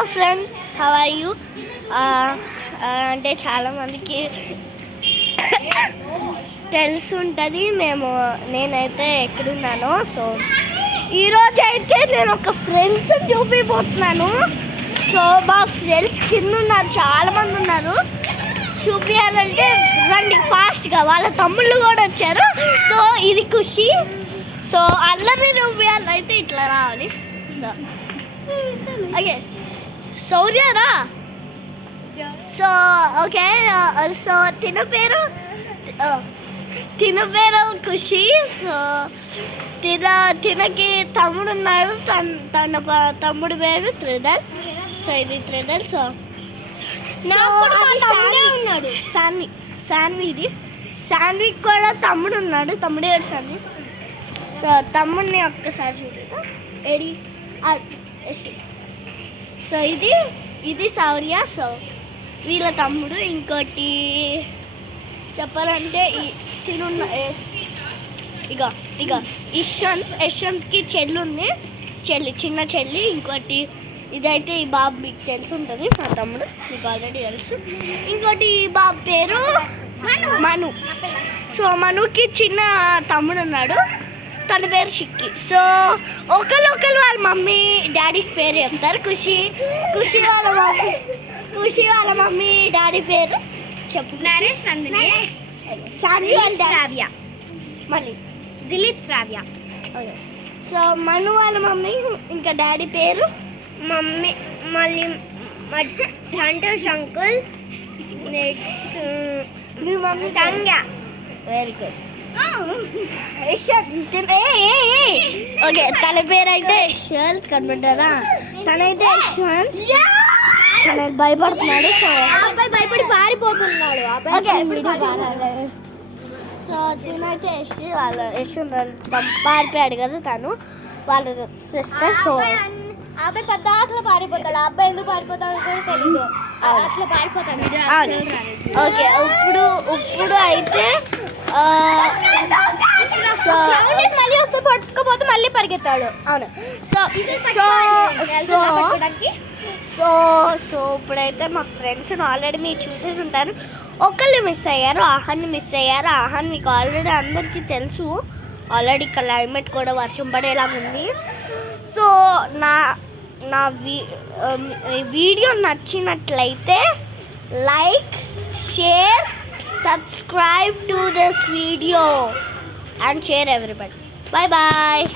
Hello friends, how are you? అంటే చాలామందికి తెలుసుంటుంది నేనైతే ఎక్కడున్నానో. సో ఈరోజు అయితే నేను ఒక ఫ్రెండ్స్ చూపిపోతున్నాను. సో మా ఫ్రెండ్స్ కింద ఉన్నారు, చాలామంది ఉన్నారు. చూపించాలంటే రండి ఫాస్ట్గా. వాళ్ళ తమ్ముళ్ళు కూడా వచ్చారు. సో ఇది ఖుషి. సో అందరినీ చూపించాలంటే ఇట్లా రావాలి. సో ఓకే, శౌర్యరా. సో ఓకే, సో తిన పేరు ఖుషి. సో తినకి తమ్ముడు ఉన్నాడు. తన తమ్ముడు పేరు త్రిదల్. సో ఇది త్రిదల్. సో ఉన్నాడు శాన్వి. ఇది శాన్విక్ కూడా తమ్ముడు ఉన్నాడు. తమ్ముడు ఏడు శాన్వి. సో తమ్ముడిని ఒక్కసారి చూపిస్తా. ఏడి. సో ఇది శౌర్య. సో వీళ్ళ తమ్ముడు. ఇంకోటి చెప్పాలంటే తినున్న ఇక యశ్వంత్కి చెల్లి ఉంది. చిన్న చెల్లి. ఇంకోటి ఇదైతే ఈ బాబు మీకు తెలిసి ఉంటుంది, మా తమ్ముడు, మీకు ఆల్రెడీ తెలుసు. ఇంకోటి ఈ బాబు పేరు మను. సో మనుకి చిన్న తమ్ముడు ఉన్నాడు, తన పేరు షిక్కి. సో ఒకళ్ళు వాళ్ళ మమ్మీ డాడీస్ పేరు చెప్తారు. ఖుషి వాళ్ళ మమ్మీ డాడీ పేరు చెప్పు. శ్రావ్య. మళ్ళీ దిలీప్ శ్రావ్య. సో మను వాళ్ళ మమ్మీ ఇంకా డాడీ పేరు మమ్మీ మళ్ళీ సంతోష్ అంకుల్. నెక్స్ట్ మీ మమ్మీ సంజ్ఞ. Very good. ఓకే, తన పేరు అయితే యశ్వంత్. కనబడ్డారా? తనైతే యశ్వంత్. భయపడుతున్నాడు. సో అబ్బాయి భయపడి పారిపోతున్నాడు. సో తినైతే యశ్వంత్ పారిపోయాడు కదా, తను వాళ్ళ సిస్టర్. సో అబ్బాయి పెద్ద అట్లా పారిపోతాడు. అబ్బాయి ఎందుకు పారిపోతాడు కూడా తెలీదు, అట్లా పారిపోతాడు. ఓకే, ఇప్పుడు అయితే మళ్ళీ వస్తే పట్టుకోపోతే మళ్ళీ పరిగెత్తాడు. అవును. సో ఇప్పుడైతే మా ఫ్రెండ్స్ ఆల్రెడీ మీరు చూసేసి ఉంటారు. ఒకళ్ళు మిస్ అయ్యారు, ఆహాన్ని మిస్ అయ్యారు. ఆహాన్ మీకు ఆల్రెడీ అందరికీ తెలుసు. ఆల్రెడీ క్లైమేట్ కూడా వర్షం పడేలాగా ఉంది. సో నా వీడియో నచ్చినట్లయితే like, share, subscribe to this video and share everybody. Bye bye.